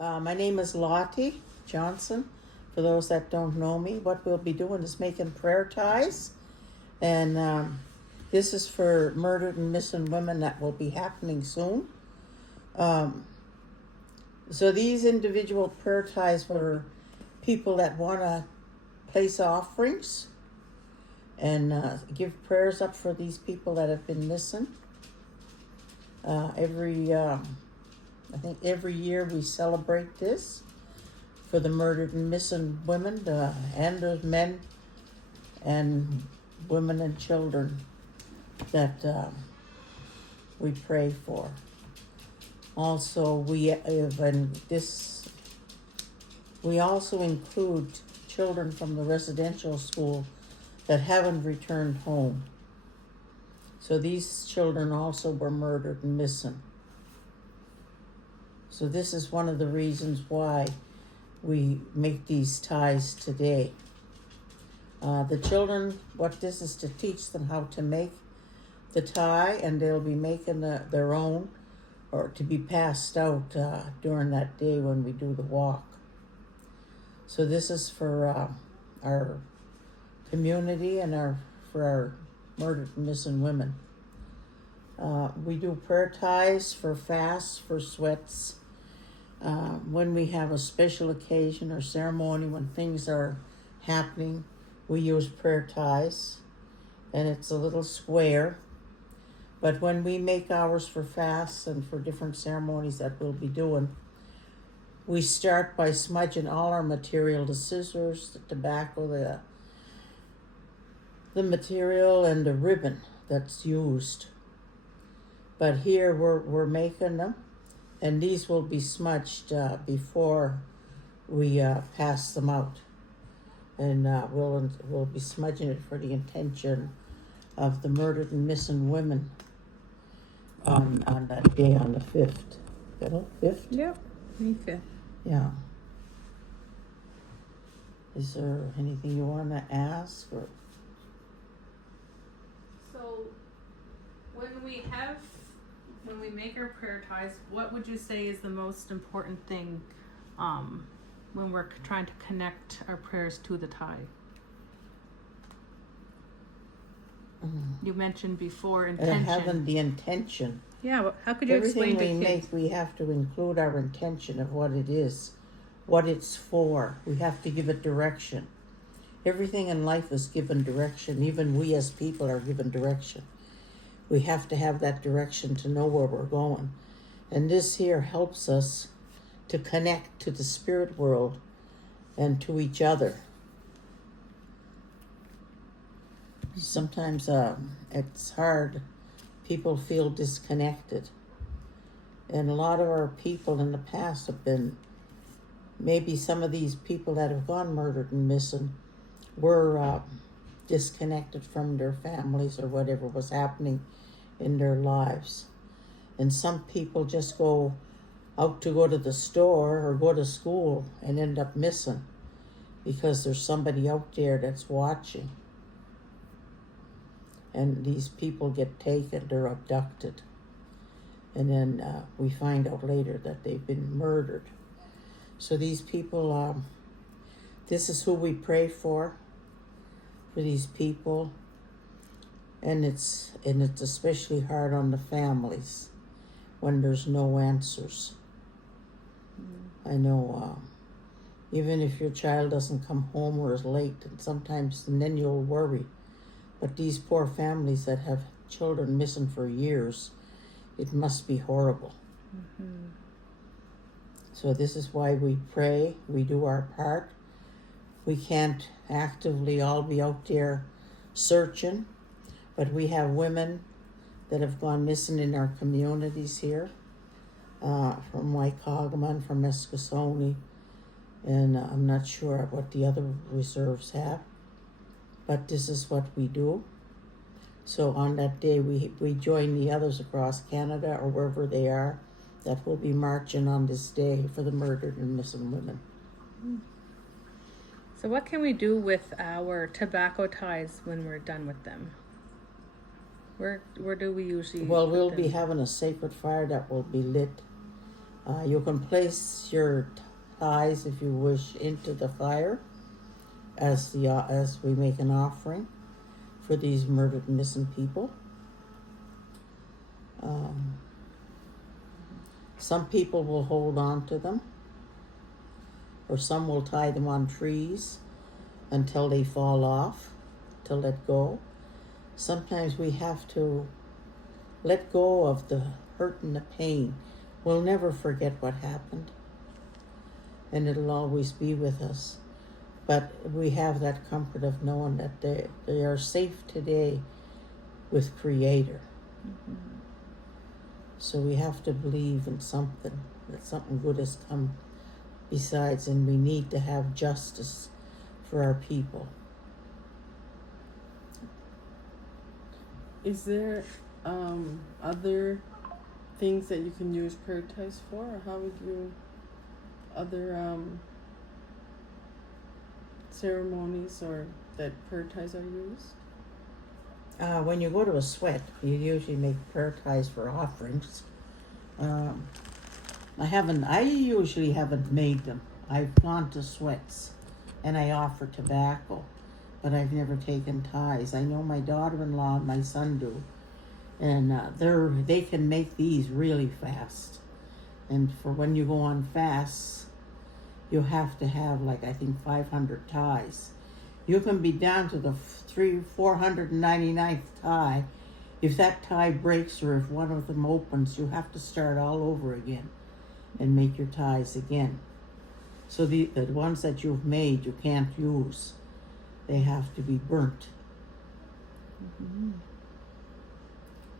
My name is Lottie Johnson. For those that don't know me, what we'll be doing is making prayer ties. And this is for murdered and missing women that will be happening soon. So these individual prayer ties were people that want to place offerings and give prayers up for these people that have been missing. I think every year we celebrate this for the murdered and missing women and the men and women and children that we pray for. Also, we also include children from the residential school that haven't returned home. So these children also were murdered and missing. So this is one of the reasons why we make these ties today. The children, what this is to teach them how to make the tie, and they'll be making their own or to be passed out during that day when we do the walk. So this is for our community and for our murdered and missing women. We do prayer ties for fasts, for sweats. When we have a special occasion or ceremony, when things are happening, we use prayer ties, and it's a little square. But when we make ours for fasts and for different ceremonies that we'll be doing, we start by smudging all our material, the scissors, the tobacco, the material, and the ribbon that's used. But here we're making them, and these will be smudged before we pass them out. And we'll be smudging it for the intention of the murdered and missing women on that day, on the 5th. 5th? Yep, May 5th. Yeah. Is there anything you want to ask? Or? So, when we make our prayer ties, what would you say is the most important thing when we're trying to connect our prayers to the tie? You mentioned before intention. Having the intention. Yeah, well, how could you explain to kids? Everything we make, we have to include our intention of what it is, what it's for. We have to give it direction. Everything in life is given direction. Even we as people are given direction. We have to have that direction to know where we're going. And this here helps us to connect to the spirit world and to each other. Sometimes it's hard. People feel disconnected. And a lot of our people in the past have been, maybe some of these people that have gone murdered and missing were disconnected from their families or whatever was happening in their lives. And some people just go out to go to the store or go to school and end up missing because there's somebody out there that's watching. And these people get taken, they're abducted. And then we find out later that they've been murdered. So these people, this is who we pray for these people. And it's especially hard on the families when there's no answers. I know, even if your child doesn't come home or is late, and then you'll worry. But these poor families that have children missing for years, it must be horrible. Mm-hmm. So this is why we pray, we do our part. We can't actively all be out there searching, but we have women that have gone missing in our communities here, from Waikagama, from Eskasoni, and I'm not sure what the other reserves have. But this is what we do. So on that day, we join the others across Canada or wherever they are that will be marching on this day for the murdered and missing women. So what can we do with our tobacco ties when we're done with them? Where do we usually Well, we'll be having a sacred fire that will be lit You can place your ties, if you wish, into the fire as we make an offering for these murdered and missing people. Some people will hold on to them, or some will tie them on trees until they fall off to let go. Sometimes we have to let go of the hurt and the pain. We'll never forget what happened, and it'll always be with us. But we have that comfort of knowing that they are safe today with Creator. Mm-hmm. So we have to believe in something, that something good has come besides, and we need to have justice for our people. Is there other things that you can use prayer ties for, or how would you other ceremonies or that prayer ties are used? When you go to a sweat, you usually make prayer ties for offerings. I usually haven't made them. I've gone to sweats and I offer tobacco, but I've never taken ties. I know my daughter-in-law and my son do, and they can make these really fast. And for when you go on fasts, you have to have, like, I think 500 ties. You can be down to the 499th tie. If that tie breaks or if one of them opens, you have to start all over again and make your ties again. So the ones that you've made, you can't use. They have to be burnt. Mm-hmm.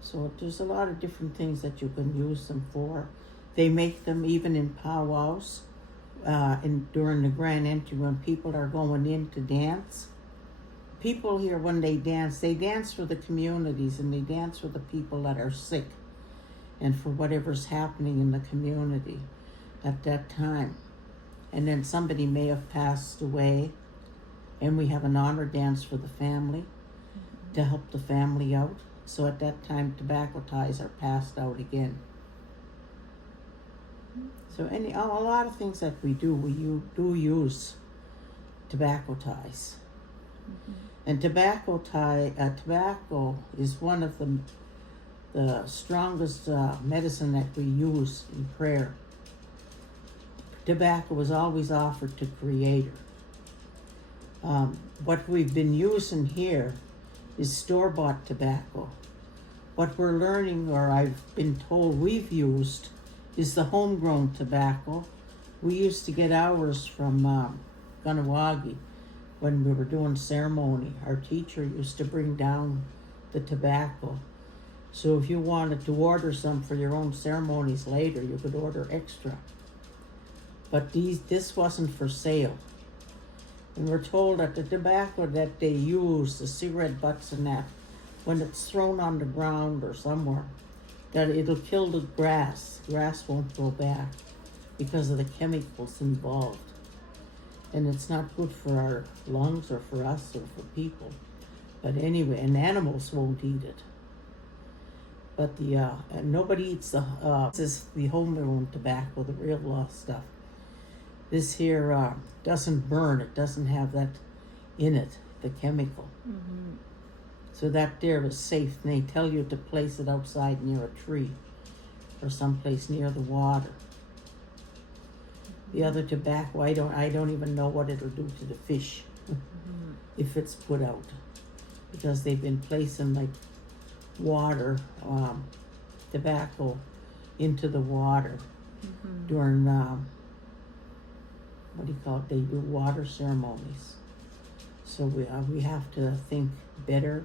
So there's a lot of different things that you can use them for. They make them even in powwows, during the grand entry when people are going in to dance. People here, when they dance for the communities, and they dance for the people that are sick and for whatever's happening in the community at that time. And then somebody may have passed away, and we have an honor dance for the family to help the family out. So at that time, tobacco ties are passed out again. So a lot of things that we do use tobacco ties. Mm-hmm. And tobacco is one of the strongest medicine that we use in prayer. Tobacco was always offered to Creator. What we've been using here is store-bought tobacco. What we're learning, or I've been told we've used, is the homegrown tobacco. We used to get ours from Ganawagi when we were doing ceremony. Our teacher used to bring down the tobacco. So if you wanted to order some for your own ceremonies later, you could order extra. But this wasn't for sale. And we're told that the tobacco that they use, the cigarette butts and that, when it's thrown on the ground or somewhere, that it'll kill the grass. Grass won't grow back because of the chemicals involved. And it's not good for our lungs or for us or for people. But anyway, and animals won't eat it. But and nobody eats this is the homegrown tobacco, the real law stuff. This here doesn't burn. It doesn't have that in it, the chemical. Mm-hmm. So that there is safe. And they tell you to place it outside near a tree or someplace near the water. The other tobacco, I don't even know what it'll do to the fish if it's put out, because they've been placing like water, tobacco into the water during what do you call it? They do water ceremonies. So we have to think better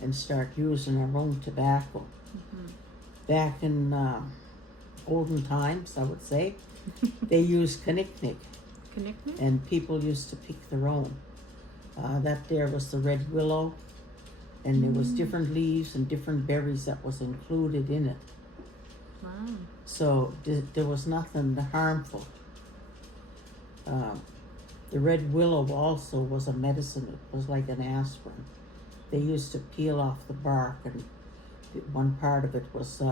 and start using our own tobacco. Back in olden times, I would say, they used Kinnicknick, and people used to pick their own. That there was the red willow, and there was different leaves and different berries that was included in it. Wow. So there was nothing harmful. The red willow also was a medicine. It was like an aspirin. They used to peel off the bark, and one part of it was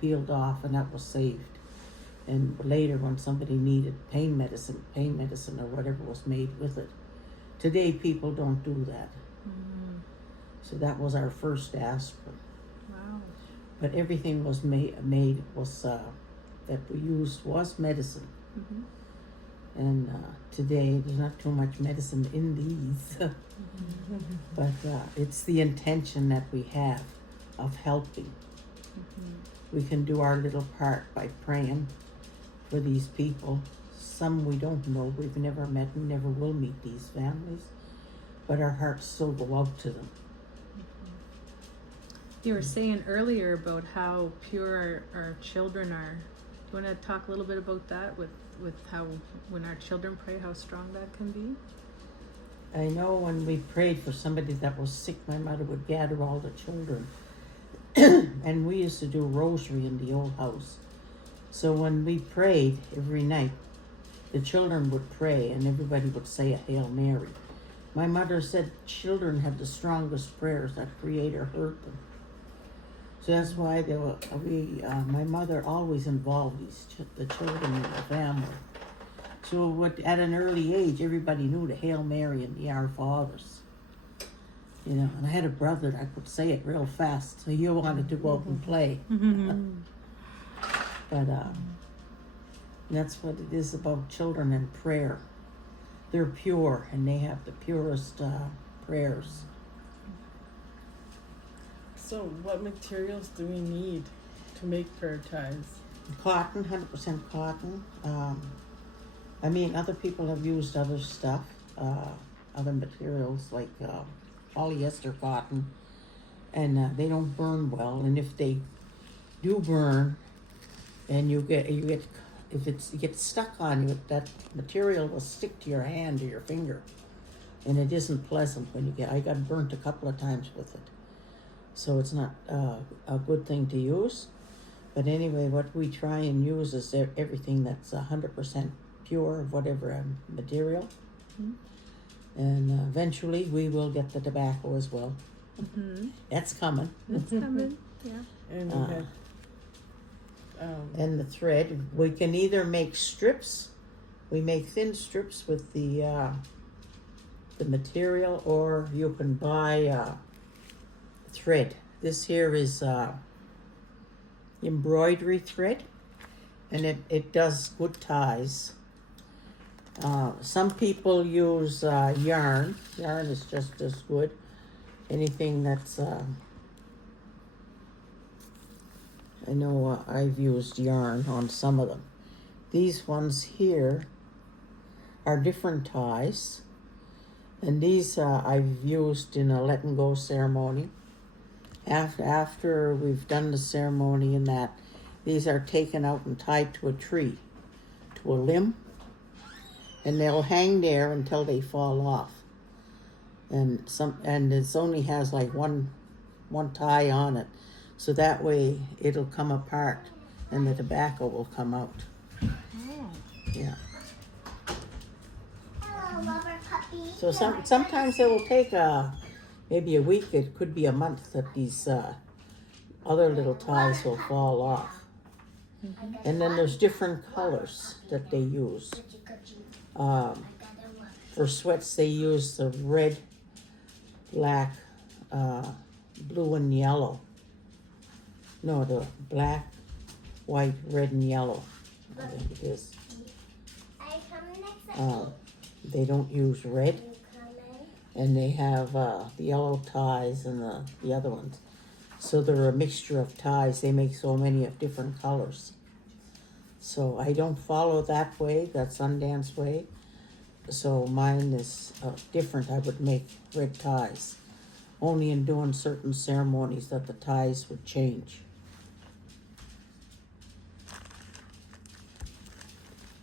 peeled off, and that was saved. And later, when somebody needed pain medicine or whatever was made with it. Today, people don't do that. Mm. So that was our first aspirin. Wow. But everything was made that we used was medicine. Mm-hmm. And today, there's not too much medicine in these. But it's the intention that we have of helping. Mm-hmm. We can do our little part by praying for these people. Some we don't know, we've never met, we never will meet these families, but our hearts still go out to them. You were saying earlier about how pure our children are. Do you want to talk a little bit about that with how when our children pray, how strong that can be? I know when we prayed for somebody that was sick, my mother would gather all the children. And we used to do rosary in the old house. So when we prayed every night, the children would pray and everybody would say a Hail Mary. My mother said children have the strongest prayers, that Creator heard them. So that's why my mother always involved the children in the family. So at an early age, everybody knew the Hail Mary and the Our Fathers. You know, and I had a brother that could say it real fast, so he wanted to go out and play. But that's what it is about children and prayer. They're pure, and they have the purest prayers. So what materials do we need to make prayer ties? Cotton, 100% cotton. I mean, other people have used other stuff, other materials like polyester cotton, and they don't burn well. And if they do burn, and you get stuck on you, that material will stick to your hand or your finger, and it isn't pleasant when I got burnt a couple of times with it. So it's not a good thing to use. But anyway, what we try and use is everything that's 100% pure of whatever material. Mm-hmm. And eventually we will get the tobacco as well. Mm-hmm. That's coming. That's coming. Yeah. And and the thread, we can either make strips. We make thin strips with the material, or you can buy thread. This here is embroidery thread, and it does good ties. Some people use yarn. Yarn is just as good. Anything that's I know I've used yarn on some of them. These ones here are different ties, and these I've used in a let and go ceremony. After we've done the ceremony and that, these are taken out and tied to a tree, to a limb, and they'll hang there until they fall off. And it only has like one tie on it, so that way it'll come apart and the tobacco will come out. Oh. Yeah. Hello, lover puppy. So sometimes it will take maybe a week. It could be a month that these other little ties will fall off. Mm-hmm. And then there's different colors that they use. For sweats, they use the red, black, blue, and yellow. No, the black, white, red, and yellow. I think it is. I come next. They don't use red, and they have the yellow ties and the other ones. So they're a mixture of ties. They make so many of different colors. So I don't follow that way, that Sundance way. So mine is different. I would make red ties. Only in doing certain ceremonies that the ties would change.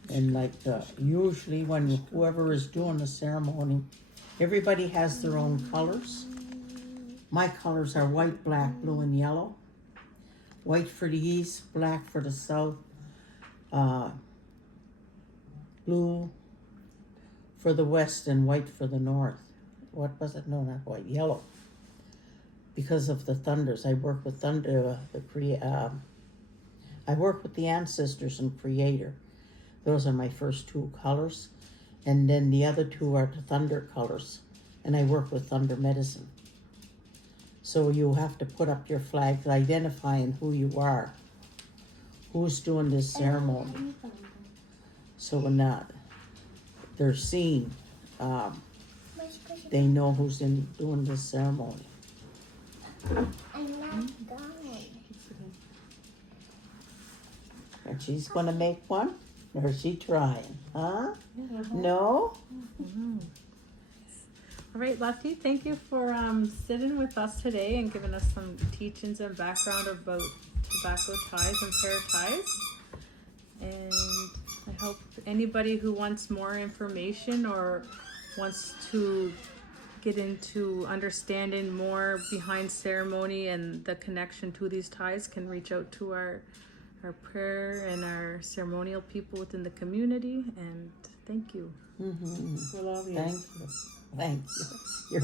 And like usually when whoever is doing the ceremony, everybody has their own colors. My colors are white, black, blue, and yellow. White for the east, black for the south, blue for the west, and white for the north. What was it? No, not white, yellow. Because of the thunders. I work with thunder, I work with the ancestors and creator. Those are my first two colors. And then the other two are the thunder colors. And I work with thunder medicine. So you have to put up your flags identifying who you are. Who's doing this ceremony. So when they're seen, they know who's doing this ceremony. I'm not going. And she's going to make one? Or is she trying? Huh? No? All right, Lottie, thank you for sitting with us today and giving us some teachings and background about tobacco ties and prayer ties. And I hope anybody who wants more information or wants to get into understanding more behind ceremony and the connection to these ties can reach out to our prayer and our ceremonial people within the community. And thank you. Mm-hmm. Well, all the Thank you. Thank you. You're